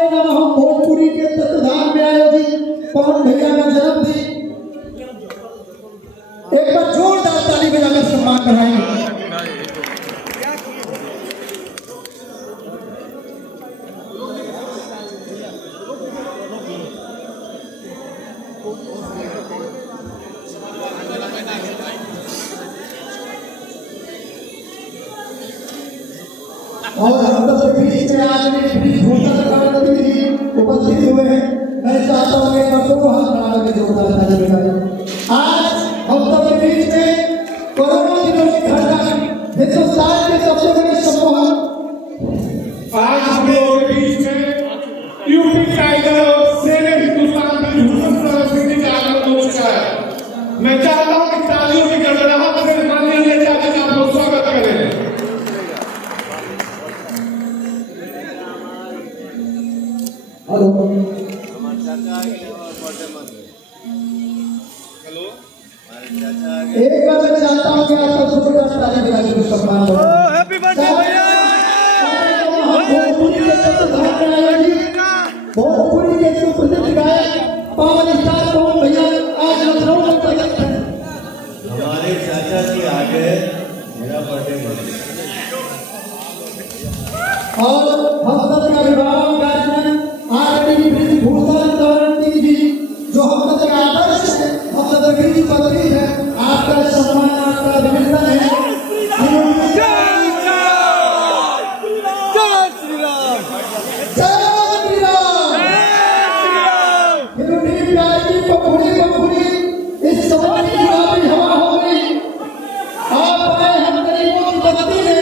शिवाय नमः भोजपुरी के तत्वधाम में आयोजित पवन भैया का जन्मदिन, एक बार जोरदार ताली बजाकर सम्मान कराएंगे। और हम सब के बीच में आज मेरी घोषणा जी उपस्थित हुए हैं। मैं चाहता हूँ कि एक दो हाथ बढ़ा के जोरदार ताली बजाएं। आज हम सब के बीच में कोरोना दिनों की घटना, हिंदुस्तान के सबसे बड़े समूह, आज हम लोगों के बीच में यूपी टाइगर और शेरे हिंदुस्तान की हुस्न प्रदर्शनी का आगमन हो चुका है। मैं चाहता हूँ कि तालियों की गड़गड़ाहट से माननीय नेता जी का आप लोग स्वागत करें। हेलो एक बार मैं चाहता हूँ कि आप सब जोरदार ताली बजा के सम्मान करें। हैप्पी बर्थडे भैया। भोजपुरी के सुप्रसिद्ध गायक पावन स्टार पवन भैया आज लखनऊ में उपस्थित हैं। हमारे चाचा जी आगे मेरा बर्थडे मनाया और हम सब का विभाग गार्जियन आरडी भूषण दौरती जी जो हम सब के आदर्श है, हम सब के बीच पदवी है, आपका सम्मान, आपका अभिनंदन है। इस समय की चुनावी हवा हो गई, आप आए हम गरीबों की बस्ती में।